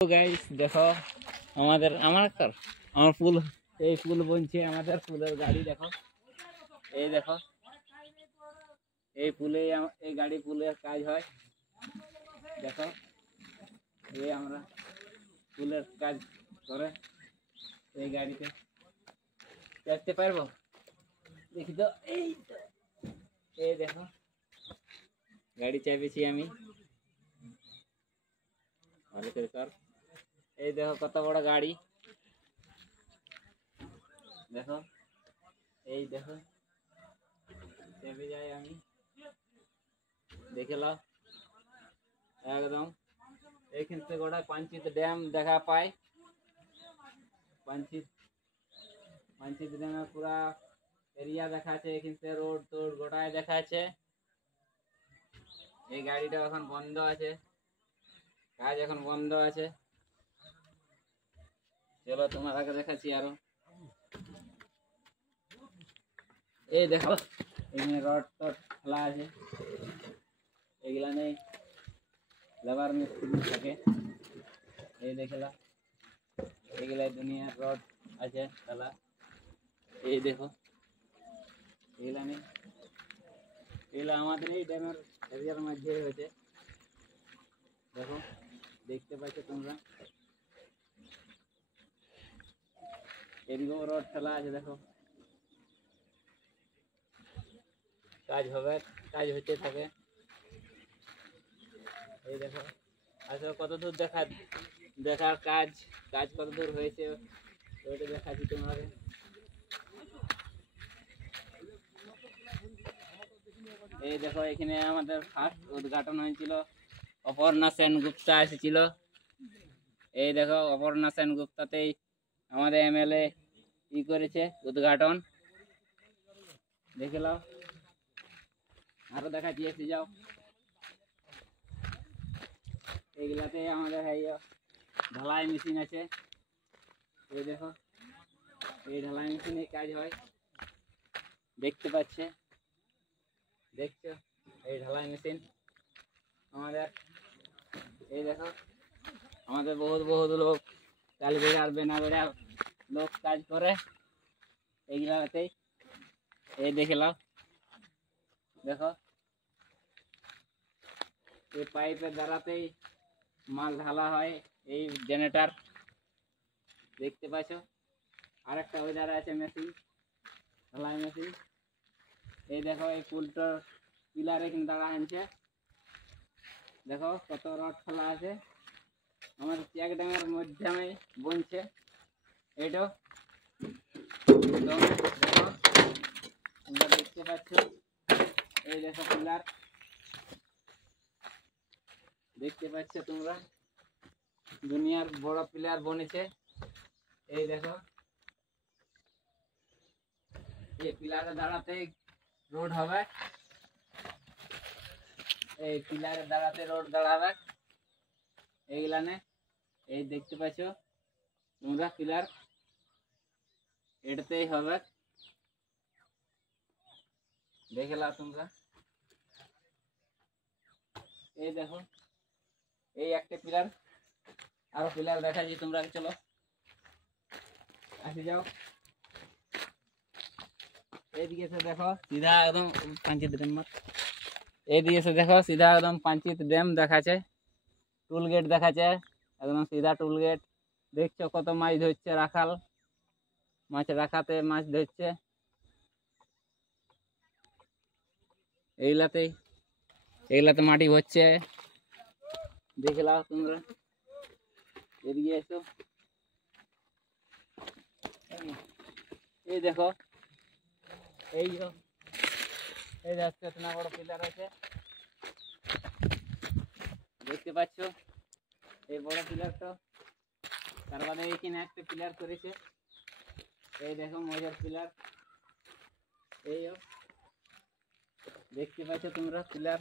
তো গাইস দেখো আমার ফুল এই ফুল বনছে আমাদের ফুলের গাড়ি দেখো এই দেখো এই ফুলে এই গাড়ি ফুলের কাজ হয় দেখো এই আমরা ফুলের কাজ করে এই গাড়িতে দেখতে পারবো দেখি তো এই দেখো গাড়ি চাপিয়েছি আমি ভালো করে কর এই দেখো কত বড় গাড়ি দেখো এই দেখো চেপে যাই আমি দেখে লাও একদম এইখান থেকে গোটা পাঞ্চিত ড্যাম দেখা পায় পাঞ্চিত ড্যামের পুরা এরিয়া দেখাচ্ছে এখান থেকে রোড টোড গোটায় দেখাচ্ছে এই গাড়িটা এখন বন্ধ আছে কাজ এখন বন্ধ আছে চলো তোমাকে দেখাচ্ছি আরো এই দেখো এখানে রড টড খোলা আছে এগুলা নেই লেবার মিস্ত্রি থাকে এই দেখলা এগুলা দুনিয়ার রড আছে খেলা এই দেখো এগুলা নেই এগুলা আমাদের এই ড্যামের এরিয়ার মধ্যে হয়েছে দেখো দেখতে পাচ্ছ তোমরা এদিকেও রড ফেলা আছে দেখো কাজ হবে কাজ হতে থাকে এই দেখো আচ্ছা কত দূর দেখার কাজ কত দূর হয়েছে ওইটা দেখাচ্ছি তোমাকে এই দেখো এখানে আমাদের ফার্স্ট উদ্ঘাটন হয়েছিল অপর্ণা সেনগুপ্তা এসেছিল এই দেখো অপর্ণা সেনগুপ্তাতেই আমাদের এমএলএ করেছে উদ্ঘাটন দেখে নাও আরো দেখাচ্ছি এসে যাও এইগুলাতে আমাদের ঢালাই মেশিন আছে এই দেখো এই ঢালাই মেশিনে কাজ হয় দেখতে পাচ্ছে দেখছো এই ঢালাই মেশিন আমাদের এই দেখো আমাদের বহুত লোক চাল বেড়ার বেনা বেড়ার লোক কাজ করে এইগুলাতেই এই দেখে নাও দেখো এই পাইপের দ্বারাতেই মাল ঢালা হয় এই জেনারেটর দেখতে পাচ্ছ আরেকটা ওই ধারে আছে মেশিন ঢালাই মেশিন এই দেখো এই পুলটার পিলার এখানে দাঁড়া আনছে দেখো কত রড ফেলা আছে আমার চেক ড্যামের মাধ্যমে বনছে এইটা দেখো তোমরা দেখতে পাচ্ছ এই দেখো পিলার দেখতে পাচ্ছ তোমরা দুনিয়ার বড় পিলার বনেছে এই দেখো এই পিলারে দাঁড়াতে রোড হবে এই পিলারে দাঁড়াতে রোড দাঁড়াবে এইগুলানে এই দেখতে পাচ্ছ তোমরা পিলার এটাতেই হবে দেখে নাও তোমরা এই দেখো এই একটা পিলার আরো পিলার দেখাচ্ছি তোমরা চলো আসে যাও এইদিকে এসে দেখো সিধা একদম পাঞ্চিত ড্যাম এইদিকে এসে দেখো সিধা একদম পাঞ্চিত ড্যাম দেখাচ্ছে টুল গেট দেখাচ্ছে একদম সিধা টুল গেট দেখছো কত মাছ ধরছে রাখাল মাছ রাখাতে মাছ ধরছে এইগুলাতে মাটি ভরছে দেখে নাও তোমরা এদিকে এসো এই দেখো এই যাচ্ছে এতনা বড় পিলার আছে দেখতে পাচ্ছ এই বড় পিলারটা তার বাদে এইখানে একটা পিলার করেছে এই দেখো মজার পিলার এই দেখতে পাচ্ছ তোমরা পিলার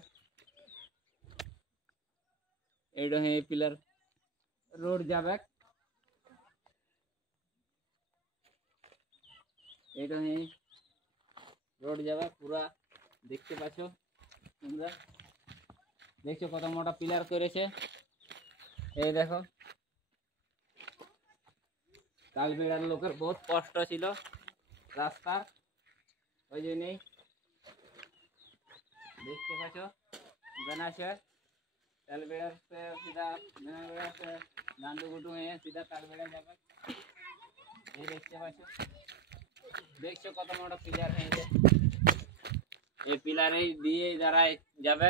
এইটা এই পিলার রোড যাবে এইটা রোড যাবে পুরা দেখতে পাচ্ছ তোমরা দেখছো কত মোটা পিলার করেছে এই দেখো তালবেড়ার লোকের বহুত কষ্ট ছিল রাস্তার, ওই জন্যই দেখতে পাচ্ছ বেনাসে তালবেড়া से सीधा বেনাবেড়া से গান্ডুগুটু হয়ে सीधा তালবেড়া যাবে। এই দেখতে পাচ্ছ, দেখছো কত বড় পিলার হয়েছে, এই পিলারে দিয়ে যারা যাবে।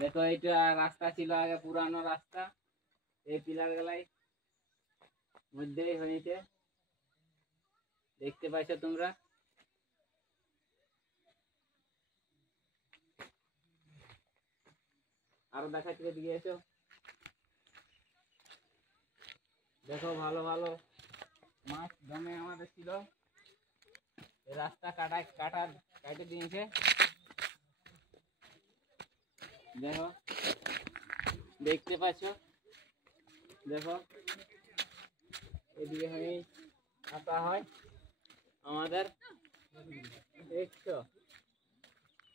দেখো এইটা রাস্তা ছিল আগে, পুরানো রাস্তা, এই পিলার গুলাই মধ্যেই হয়েছে, দেখতে পাইছো তোমরা। আরো দেখাচ্ছি, এদিকে এসো, দেখো ভালো ভালো মাছ জমে আমাদের ছিল, এই রাস্তা কাটে দিয়েছে। দেখো দেখতে পাচ্ছ, দেখো এদিকে হয়ে আসা হয় আমাদের, দেখছো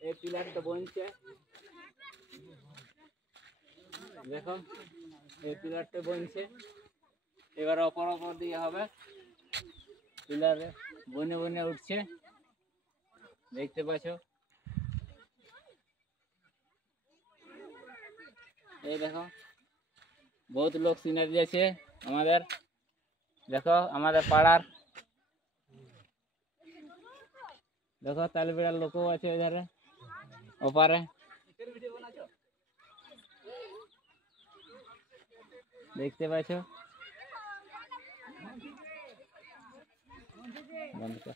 এই পিলারটা বনছে, দেখো এই পিলারটা বনছে, এবার অপর দিয়ে হবে, পিলারে বনে বনে উঠছে, দেখতে পাচ্ছ। এই দেখো বহুত লোক সিনারি আছে আমাদের, দেখো আমাদের পাড়ার, দেখো তালবেড়ার লোকও আছে ওইধারে ওপারে, দেখতে পাচ্ছ। বন্ধ কর।